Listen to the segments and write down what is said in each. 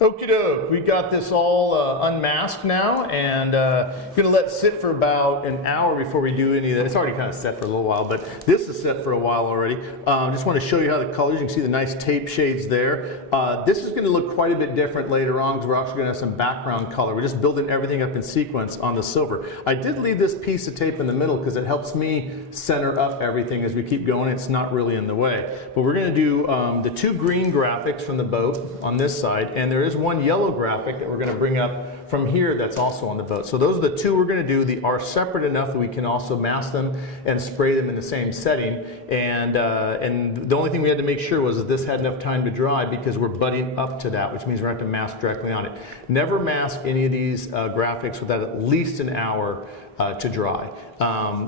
Okie doke, we got this all unmasked now, and gonna let it sit for about an hour before we do any of that. It's already kind of set for a little while, but this is set for a while already. Just want to show you how the colors, you can see the nice tape shades there. This is gonna look quite a bit different later on because we're actually gonna have some background color. We're just building everything up in sequence on the silver. I did leave this piece of tape in the middle because it helps me center up everything as we keep going. It's not really in the way. But we're gonna do the two green graphics from the boat on this side, and there is one yellow graphic that we're going to bring up from here that's also on the boat. So those are the two we're going to do. They are separate enough that we can also mask them and spray them in the same setting. And the only thing we had to make sure was that this had enough time to dry because we're butting up to that, which means we're going to have to mask directly on it. Never mask any of these graphics without at least an hour to dry.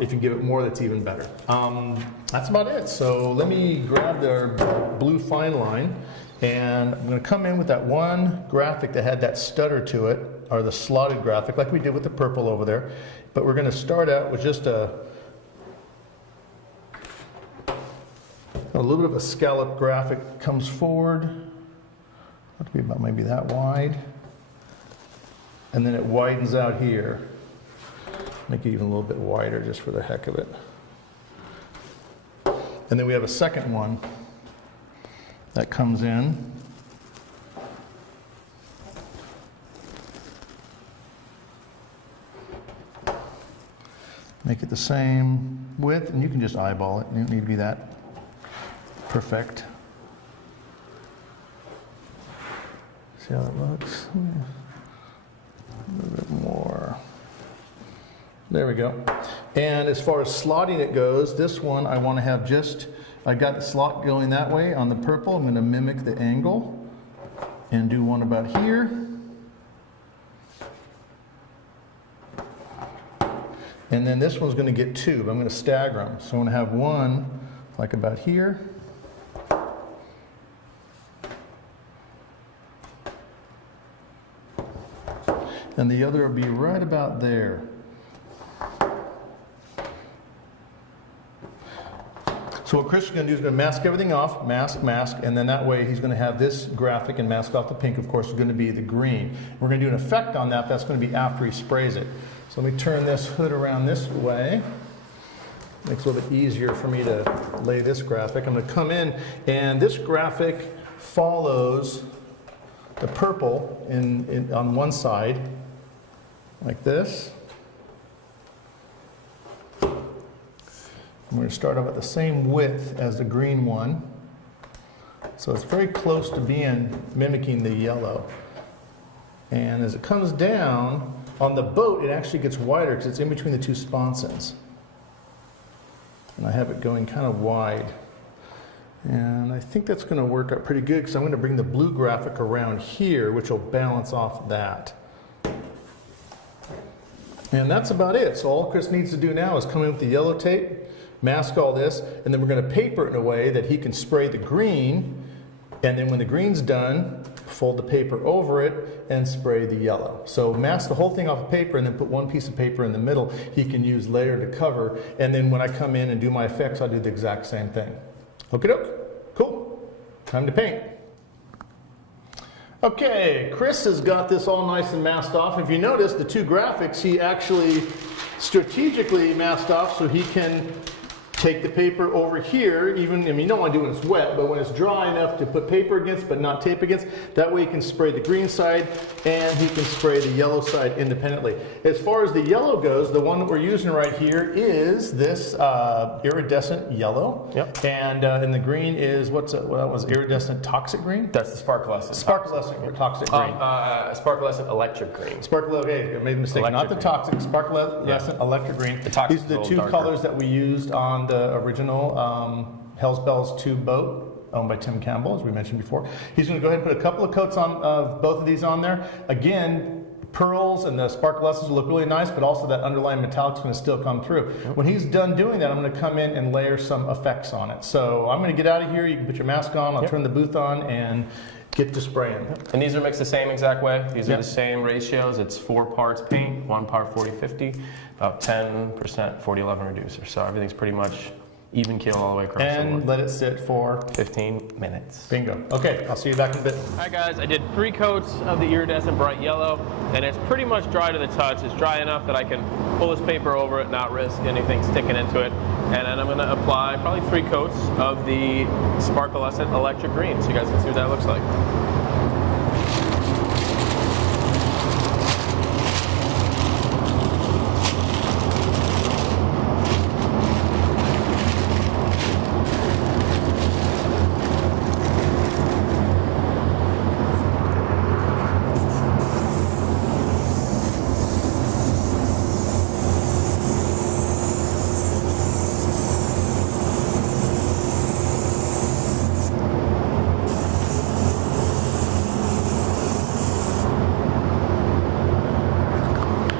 If you give it more, that's even better. That's about it. So let me grab the blue fine line. And I'm going to come in with that one graphic that had that stutter to it, or the slotted graphic, like we did with the purple over there. But we're going to start out with just a little bit of a scallop graphic comes forward. That'll be about maybe that wide. And then it widens out here. Make it even a little bit wider just for the heck of it. And then we have a second one that comes in. Make it the same width, and you can just eyeball it. You don't need to be that perfect. See how that looks? A little bit more. There we go. And as far as slotting it goes, this one I want to have just, I got the slot going that way on the purple. I'm going to mimic the angle and do one about here. And then this one's going to get two, but I'm going to stagger them. So I'm going to have one like about here. And the other will be right about there. So what Chris is going to do is going to mask everything off, mask, mask, and then that way he's going to have this graphic, and mask off the pink, of course, is going to be the green. We're going to do an effect on that. That's going to be after he sprays it. So let me turn this hood around this way. Makes it a little bit easier for me to lay this graphic. I'm going to come in, and this graphic follows the purple on one side, like this. We're going to start off at the same width as the green one. So it's very close to being mimicking the yellow. And as it comes down, on the boat it actually gets wider because it's in between the two sponsons. And I have it going kind of wide. And I think that's going to work out pretty good because I'm going to bring the blue graphic around here, which will balance off that. And that's about it. So all Chris needs to do now is come in with the yellow tape, mask all this, and then we're going to paper it in a way that he can spray the green, and then when the green's done, fold the paper over it and spray the yellow. So mask the whole thing off of paper and then put one piece of paper in the middle. He can use layer to cover, and then when I come in and do my effects, I'll do the exact same thing. Okie doke. Cool. Time to paint. Okay, Chris has got this all nice and masked off. If you notice, the two graphics he actually strategically masked off so he can take the paper over here, even, I mean, you don't want to do it when it's wet, but when it's dry enough to put paper against but not tape against, that way he can spray the green side and he can spray the yellow side independently. As far as the yellow goes, the one that we're using right here is this iridescent yellow. Yep. And the green is, what that was, iridescent toxic green? That's the sparklescent. Sparklescent toxic green. Sparklescent electric green. Okay, I made a mistake. Electric not the green. Toxic, sparklescent electric green. The toxic. These are the two colors that we used on the original Hell's Bells 2 boat owned by Tim Campbell, as we mentioned before. He's going to go ahead and put a couple of coats of both of these on there. Again, pearls and the sparklescents look really nice, but also that underlying metallic is going to still come through. When he's done doing that, I'm going to come in and layer some effects on it. So I'm going to get out of here. You can put your mask on. I'll turn the booth on and get to spraying. And these are mixed the same exact way. These are the same ratios. It's 4 parts paint, 1 part 40-50, about 10% 40-11 reducer. So everything's pretty much even keel all the way across the And board. let it sit for 15 minutes. bingo. Okay, I'll see you back in a bit. All right guys, I did 3 coats of the iridescent bright yellow, and it's pretty much dry to the touch. It's dry enough that I can pull this paper over it, not risk anything sticking into it. And then I'm gonna apply probably 3 coats of the sparklescent electric green, so you guys can see what that looks like.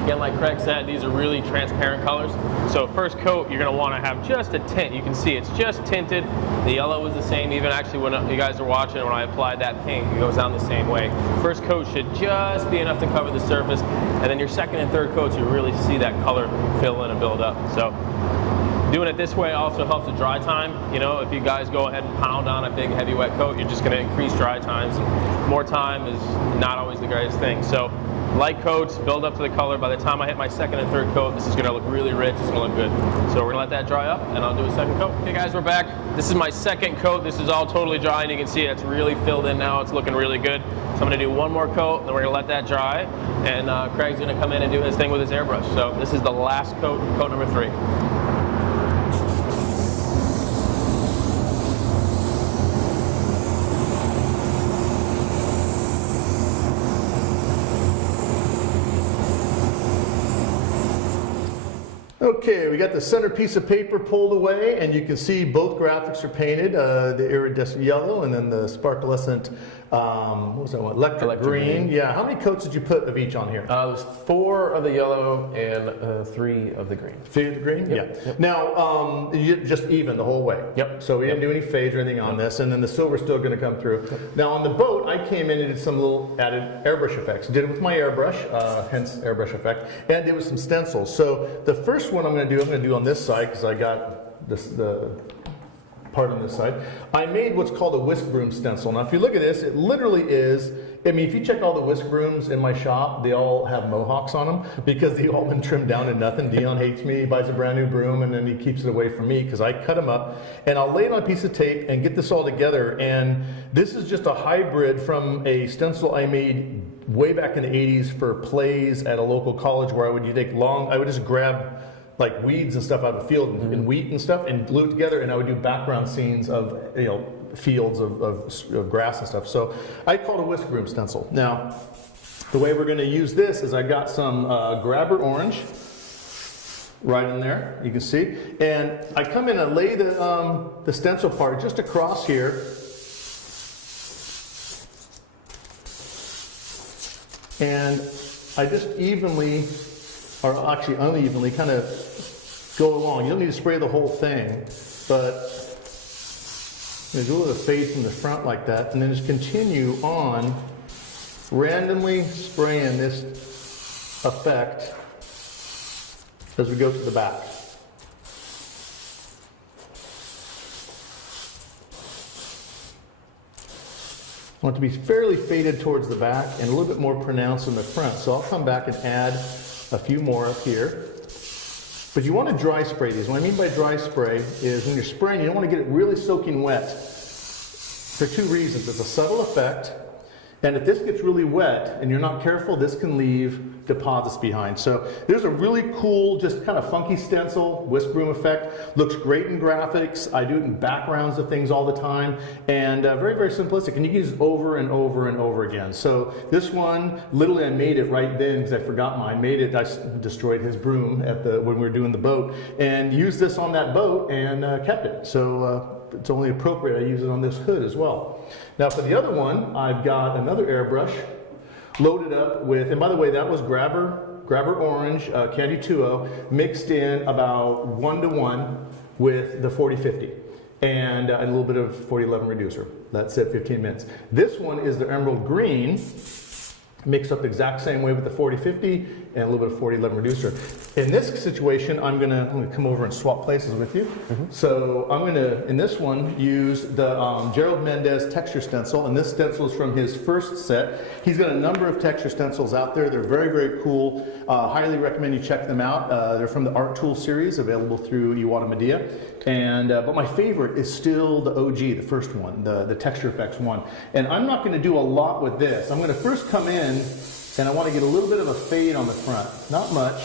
Again, like Craig said, these are really transparent colors. So first coat, you're gonna wanna have just a tint. You can see it's just tinted. The yellow was the same, even actually when you guys are watching, when I applied that pink, it goes down the same way. First coat should just be enough to cover the surface, and then your second and third coats, you really see that color fill in and build up. So doing it this way also helps the dry time. You know, if you guys go ahead and pound on a big heavy wet coat, you're just gonna increase dry times. And more time is not always the greatest thing. So light coats, build up to the color. By the time I hit my second and third coat, this is gonna look really rich, it's gonna look good. So we're gonna let that dry up and I'll do a second coat. Okay guys, we're back. This is my second coat. This is all totally dry and you can see it's really filled in now. It's looking really good. So I'm gonna do one more coat, then we're gonna let that dry. And Craig's gonna come in and do his thing with his airbrush. So this is the last coat, coat number 3. Okay, we got the center piece of paper pulled away, and you can see both graphics are painted, the iridescent yellow and then the sparklescent, what was that one? Electric green. Yeah, how many coats did you put of each on here? There's 4 of the yellow and 3 of the green. 3 of the green? Yep. Yeah. Now, you just even the whole way. Yep. So we didn't do any fades or anything on this, and then the silver's still going to come through. Now on the boat, I came in and did some little added airbrush effects. Did it with my airbrush, hence airbrush effect, and did with some stencils. So the first one I'm going to do on this side, because I got the part on this side. I made what's called a whisk broom stencil. Now if you look at this, it literally is, I mean, if you check all the whisk brooms in my shop, they all have mohawks on them because they've all been trimmed down to nothing. Dion hates me, he buys a brand new broom and then he keeps it away from me because I cut them up and I'll lay it on a piece of tape and get this all together. And this is just a hybrid from a stencil I made way back in the 80s for plays at a local college where I would just grab like weeds and stuff out of the field and wheat and stuff and glue it together, and I would do background scenes of fields of grass and stuff. So I call it a whisk broom stencil. Now the way we're going to use this is I got some grabber orange right in there, you can see, and I come in and lay the stencil part just across here, and I just evenly, or actually unevenly, kind of go along. You don't need to spray the whole thing, but you do a little fade from the front like that, and then just continue on randomly spraying this effect as we go to the back. I want it to be fairly faded towards the back and a little bit more pronounced in the front. So I'll come back and add a few more up here. But you want to dry spray these. What I mean by dry spray is when you're spraying, you don't want to get it really soaking wet for 2 reasons. It's a subtle effect, and if this gets really wet and you're not careful, this can leave deposits behind. So there's a really cool, just kind of funky stencil, whisk broom effect. Looks great in graphics. I do it in backgrounds of things all the time, and very, very simplistic. And you can use it over and over and over again. So this one, literally I made it right then because I forgot mine. I destroyed his broom when we were doing the boat, and used this on that boat and kept it. So it's only appropriate I use it on this hood as well. Now for the other one, I've got another airbrush loaded up with, and by the way, that was grabber orange, Candy 2.0, mixed in about 1:1 with the 4050 and a little bit of 4011 reducer. That's it, 15 minutes. This one is the emerald green, mixed up the exact same way with the 4050 and a little bit of 4011 reducer. In this situation, I'm gonna come over and swap places with you. So I'm gonna, in this one, use the Gerald Mendez texture stencil, and this stencil is from his first set. He's got a number of texture stencils out there. They're very, very cool. Highly recommend you check them out. They're from the Art Tool series, available through Iwata Media. And but my favorite is still the OG, the first one, the Texture Effects one. And I'm not going to do a lot with this. I'm going to first come in, and I want to get a little bit of a fade on the front. Not much,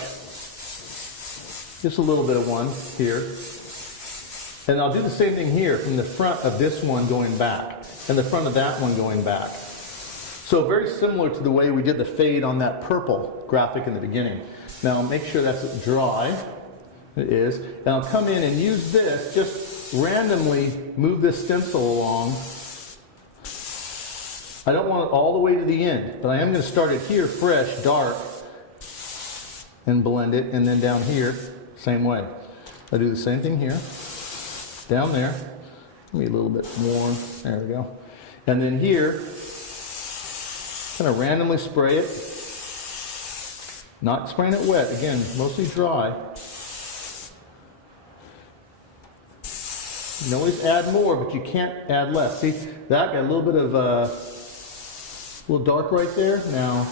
just a little bit of one here. And I'll do the same thing here, from the front of this one going back, and the front of that one going back. So very similar to the way we did the fade on that purple graphic in the beginning. Now make sure that's dry. It is. And I'll come in and use this, just randomly move this stencil along. I don't want it all the way to the end, but I am going to start it here fresh, dark, and blend it, and then down here, same way. I do the same thing here, down there, maybe a little bit warm, there we go. And then here, kind of randomly spray it, not spraying it wet, again, mostly dry. You can always add more, but you can't add less. See, that got a little bit of a little dark right there. Now,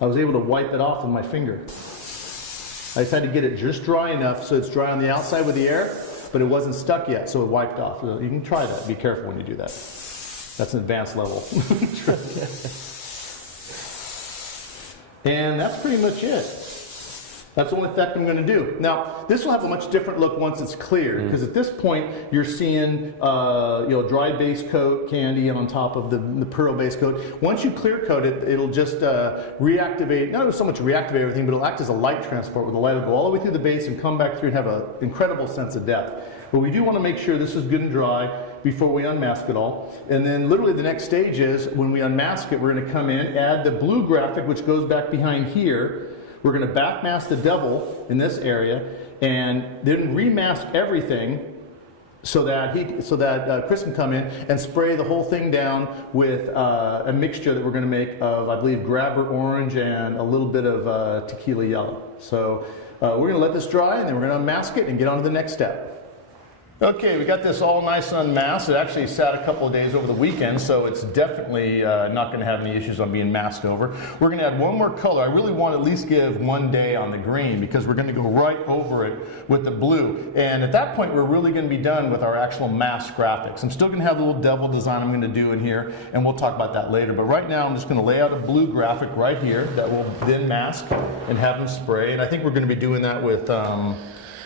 I was able to wipe it off with my finger. I just had to get it just dry enough so it's dry on the outside with the air, but it wasn't stuck yet, so it wiped off. You can try that. Be careful when you do that. That's an advanced level. And that's pretty much it. That's the only effect I'm going to do. Now, this will have a much different look once it's clear, because at this point you're seeing dry base coat candy on top of the pearl base coat. Once you clear coat it, it'll just reactivate, not so much reactivate everything, but it'll act as a light transport, where the light will go all the way through the base and come back through and have an incredible sense of depth. But we do want to make sure this is good and dry before we unmask it all. And then literally the next stage is, when we unmask it, we're going to come in, add the blue graphic, which goes back behind here. We're going to backmask the devil in this area, and then remask everything so that Chris can come in and spray the whole thing down with a mixture that we're going to make of, I believe, grabber orange and a little bit of tequila yellow. So we're going to let this dry, and then we're going to unmask it and get on to the next step. Okay, we got this all nice unmasked. It actually sat a couple of days over the weekend, so it's definitely not going to have any issues on being masked over. We're going to add one more color. I really want to at least give one day on the green, because we're going to go right over it with the blue. And at that point, we're really going to be done with our actual mask graphics. I'm still going to have the little devil design I'm going to do in here, and we'll talk about that later. But right now, I'm just going to lay out a blue graphic right here that will then mask and have them spray. And I think we're going to be doing that with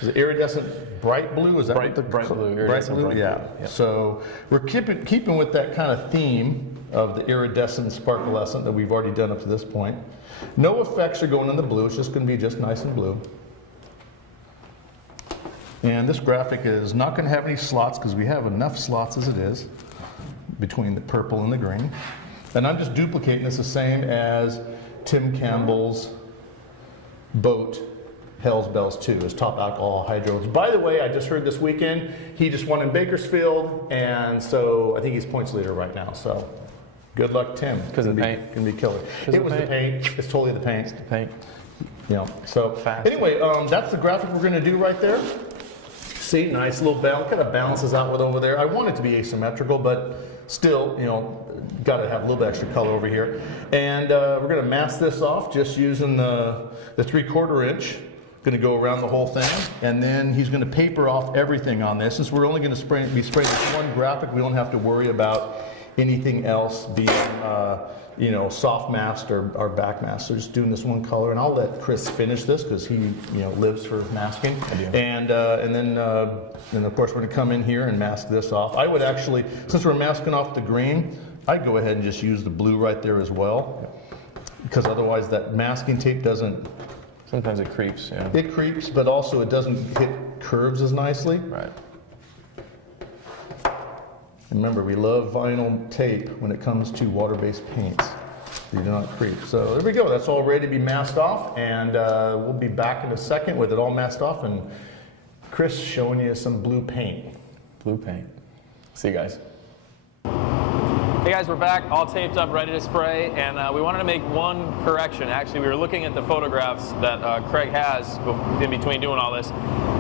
is it iridescent bright blue? Is that bright blue? Iridescent bright blue? Yeah. Yep. So we're keeping with that kind of theme of the iridescent sparklescent that we've already done up to this point. No effects are going in the blue. It's just going to be just nice and blue. And this graphic is not going to have any slots, because we have enough slots as it is between the purple and the green. And I'm just duplicating this the same as Tim Campbell's boat Hell's Bells 2, his top alcohol hydros. By the way, I just heard this weekend he just won in Bakersfield, and so I think he's points leader right now. So good luck, Tim. Because of the paint. Going to be killer. It was the paint. It's totally the paint. It's the paint. Yeah. So fast. Anyway, that's the graphic we're going to do right there. See, nice little balance. Kind of balances out with over there. I want it to be asymmetrical, but still, got to have a little bit extra color over here. And we're going to mask this off just using the 3/4 inch. Going to go around the whole thing, and then he's going to paper off everything on this. Since we're only going to be spraying this one graphic, we don't have to worry about anything else being soft masked or back masked. So just doing this one color, and I'll let Chris finish this, because he lives for masking. And then of course we're going to come in here and mask this off. I would actually, since we're masking off the green, I'd go ahead and just use the blue right there as well, because otherwise that masking tape doesn't. Sometimes it creeps, yeah. It creeps, but also it doesn't hit curves as nicely. Right. Remember, we love vinyl tape when it comes to water-based paints. They do not creep. So there we go. That's all ready to be masked off, and we'll be back in a second with it all masked off, and Chris showing you some blue paint. Blue paint. See you guys. Hey guys, we're back, all taped up, ready to spray, and we wanted to make one correction. Actually, we were looking at the photographs that Craig has in between doing all this,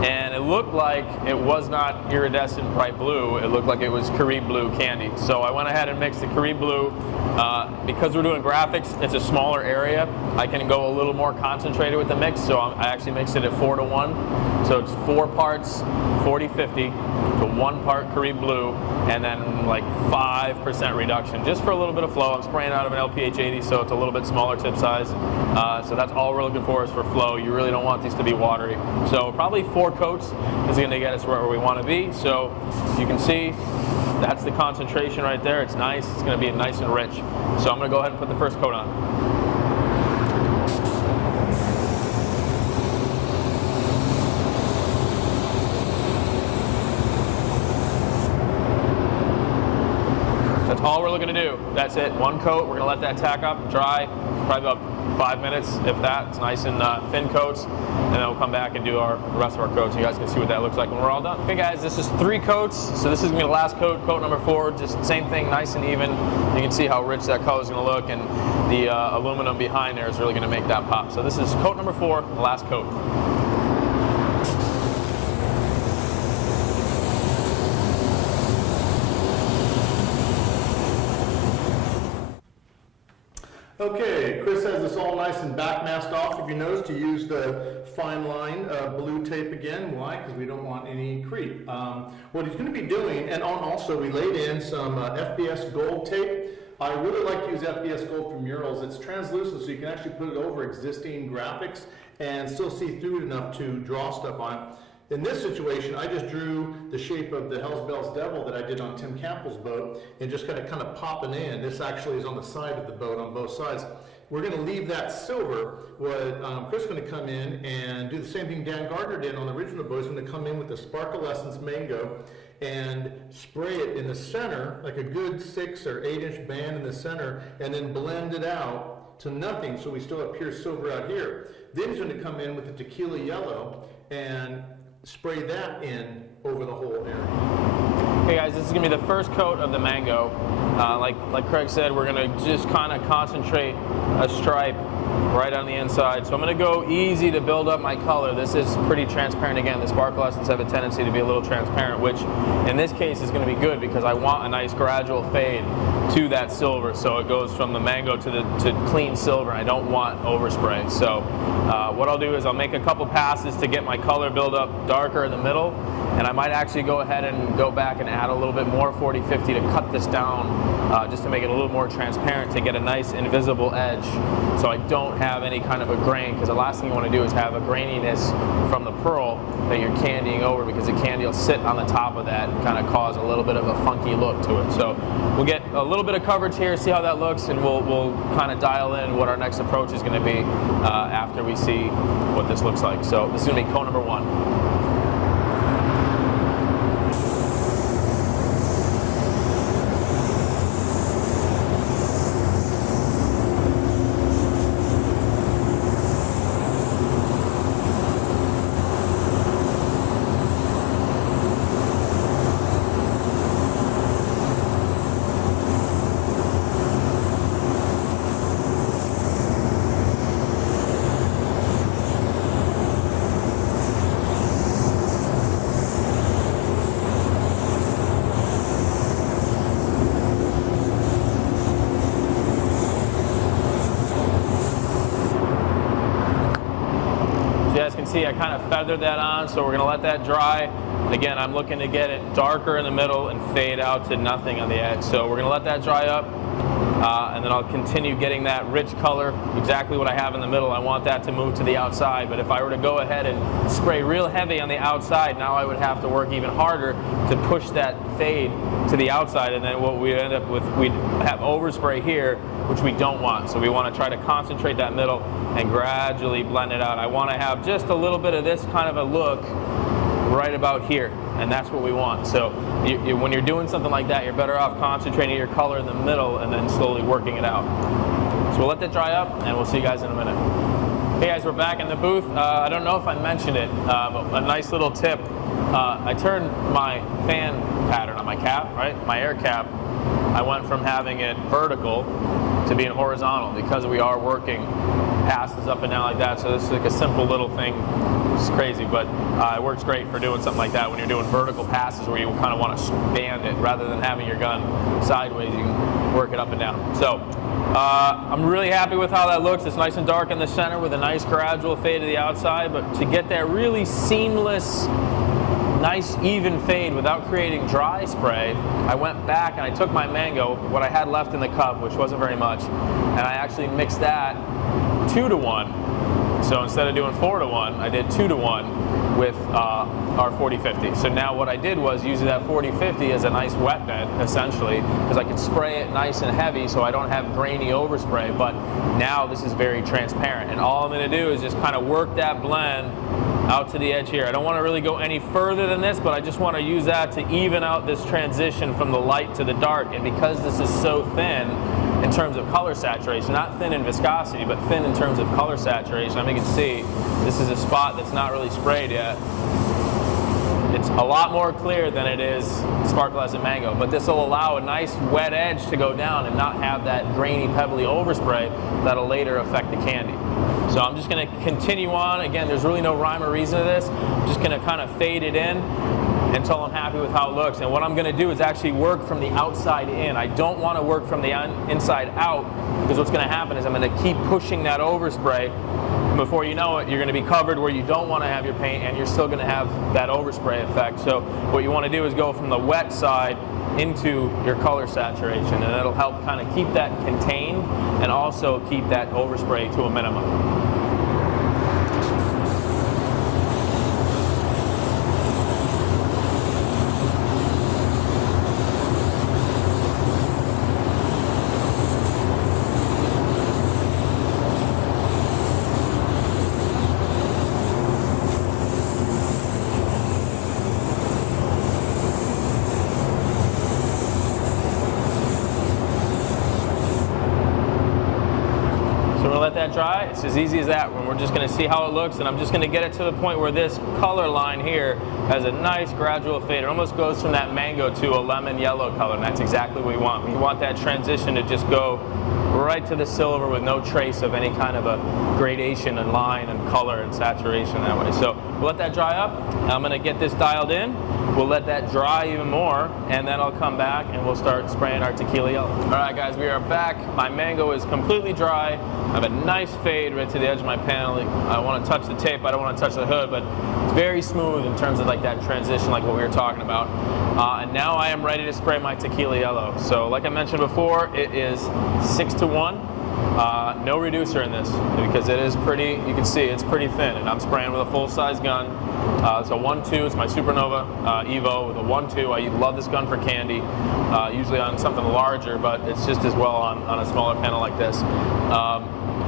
and it looked like it was not iridescent bright blue. It looked like it was Carib blue candy. So I went ahead and mixed the Carib blue. Because we're doing graphics, it's a smaller area. I can go a little more concentrated with the mix, so I actually mixed it at 4:1. So it's 4 parts 40-50 to 1 part Carib blue, and then like 5% reduction, just for a little bit of flow. I'm spraying out of an LPH 80, so it's a little bit smaller tip size. So that's all we're looking for is for flow. You really don't want these to be watery. So probably 4 coats is going to get us where we want to be. So you can see that's the concentration right there. It's nice. It's going to be nice and rich. So I'm going to go ahead and put the first coat on. That's all we're looking to do. That's it. 1 coat. We're going to let that tack up, dry, probably about 5 minutes, if that. It's nice and thin coats. And then we'll come back and do the rest of our coats. You guys can see what that looks like when we're all done. Okay, guys, this is 3 coats. So this is going to be the last coat, coat number 4. Just same thing, nice and even. You can see how rich that color is going to look. And the aluminum behind there is really going to make that pop. So this is coat number 4, the last coat. Okay, Chris has this all nice and backmasked off, if you notice, to use the fine line blue tape again. Why? Because we don't want any creep. What he's going to be doing, and also we laid in some FBS gold tape. I really like to use FBS gold for murals. It's translucent, so you can actually put it over existing graphics and still see through it enough to draw stuff on it. In this situation, I just drew the shape of the Hell's Bells Devil that I did on Tim Campbell's boat and just kind of popping in. This actually is on the side of the boat on both sides. We're going to leave that silver. What Chris is going to come in and do the same thing Dan Gardner did on the original boat. He's going to come in with the Sparkle Essence Mango and spray it in the center, like a good 6 or 8 inch band in the center, and then blend it out to nothing so we still have pure silver out here. Then he's going to come in with the Tequila Yellow and spray that in over the whole area. Okay guys, this is going to be the first coat of the mango. Like Craig said, we're going to just kind of concentrate a stripe right on the inside. So I'm going to go easy to build up my color. This is pretty transparent again. The Sparkle Essence have a tendency to be a little transparent, which in this case is going to be good because I want a nice gradual fade to that silver. So it goes from the mango to clean silver. I don't want overspray. So what I'll do is I'll make a couple passes to get my color build up darker in the middle. And I might actually go ahead and go back and add a little bit more 40-50 to cut this down just to make it a little more transparent to get a nice invisible edge so I don't have any kind of a grain, because the last thing you want to do is have a graininess from the pearl that you're candying over, because the candy will sit on the top of that and kind of cause a little bit of a funky look to it. So we'll get a little bit of coverage here, see how that looks, and we'll kind of dial in what our next approach is going to be after we see what this looks like. So this is going to be coat number 1. You guys can see I kind of feathered that on, so we're going to let that dry. Again, I'm looking to get it darker in the middle and fade out to nothing on the edge. So we're going to let that dry up, and then I'll continue getting that rich color, exactly what I have in the middle. I want that to move to the outside, but if I were to go ahead and spray real heavy on the outside, now I would have to work even harder to push that fade to the outside, and then what we end up with, we'd have overspray here, which we don't want. So we want to try to concentrate that middle and gradually blend it out. I want to have just a little bit of this kind of a look right about here, and that's what we want. So when you're doing something like that, you're better off concentrating your color in the middle and then slowly working it out. So we'll let that dry up, and we'll see you guys in a minute. Hey guys, we're back in the booth. I don't know if I mentioned it, but a nice little tip. I turned my fan pattern on my cap, right? My air cap I went from having it vertical to being horizontal because we are working passes up and down like that. So this is like a simple little thing. It's crazy, but it works great for doing something like that when you're doing vertical passes where you kind of want to band it rather than having your gun sideways. You can work it up and down. So I'm really happy with how that looks. It's nice and dark in the center with a nice gradual fade to the outside, but to get that really seamless, nice even fade without creating dry spray, I went back and I took my mango, what I had left in the cup, which wasn't very much, and I actually mixed that 2-to-1. So instead of doing 4-to-1, I did 2-to-1 with our 40-50. So now what I did was use that 40-50 as a nice wet bed, essentially, because I could spray it nice and heavy so I don't have grainy overspray, but now this is very transparent. And all I'm gonna do is just kind of work that blend out to the edge here. I don't want to really go any further than this, but I just want to use that to even out this transition from the light to the dark. And because this is so thin in terms of color saturation, not thin in viscosity, but thin in terms of color saturation, I mean, you can see this is a spot that's not really sprayed yet. It's a lot more clear than it is Sparkle and Mango, but this will allow a nice wet edge to go down and not have that grainy, pebbly overspray that'll later affect the candy. So I'm just going to continue on. Again, there's really no rhyme or reason to this. I'm just going to kind of fade it in until I'm happy with how it looks. And what I'm going to do is actually work from the outside in. I don't want to work from the inside out, because what's going to happen is I'm going to keep pushing that overspray. And before you know it, you're going to be covered where you don't want to have your paint, and you're still going to have that overspray effect. So what you want to do is go from the wet side into your color saturation, and it'll help kind of keep that contained and also keep that overspray to a minimum. Let that dry. It's as easy as that. When we're just going to see how it looks, and I'm just going to get it to the point where this color line here has a nice gradual fade. It almost goes from that mango to a lemon yellow color, and that's exactly what we want. We want that transition to just go right to the silver with no trace of any kind of a gradation and line and color and saturation that way. So we'll let that dry up. I'm going to get this dialed in. We'll let that dry even more, and then I'll come back and we'll start spraying our tequila yellow. All right, guys, we are back. My mango is completely dry. I have a nice fade right to the edge of my panel. I want to touch the tape. I don't want to touch the hood, but it's very smooth in terms of like that transition, like what we were talking about. And now I am ready to spray my tequila yellow. So like I mentioned before, it is 6-to-1. No reducer in this, because it is pretty, you can see it's pretty thin, and I'm spraying with a full-size gun. It's a 1.2, it's my Supernova Evo with a 1.2. I love this gun for candy, usually on something larger, but it's just as well on a smaller panel like this.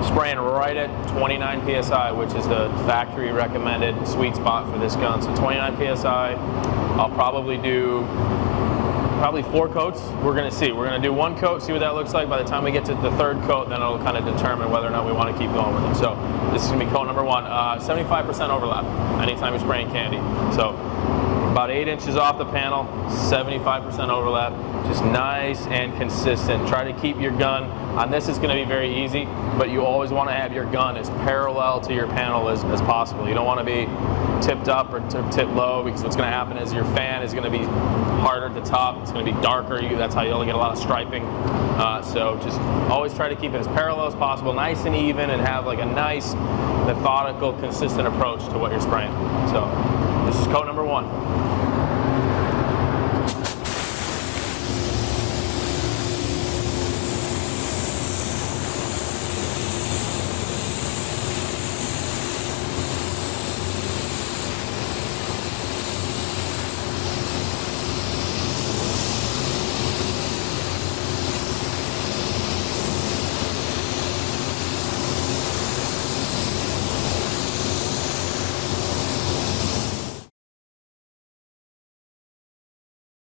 Spraying right at 29 PSI, which is the factory recommended sweet spot for this gun. So 29 PSI, I'll probably do 4 coats. We're going to see. We're going to do 1 coat, see what that looks like. By the time we get to the 3rd coat, then it'll kind of determine whether or not we want to keep going with it. So this is going to be coat number 1. 75% overlap anytime you're spraying candy. So about 8 inches off the panel, 75% overlap. Just nice and consistent. Try to keep your gun, on this it's going to be very easy, but you always want to have your gun as parallel to your panel as possible. You don't want to be tipped up or tipped low, because what's going to happen is your fan is going to be harder at the top. It's going to be darker. That's how you'll get a lot of striping. So just always try to keep it as parallel as possible, nice and even, and have like a nice, methodical, consistent approach to what you're spraying. So this is coat number 1.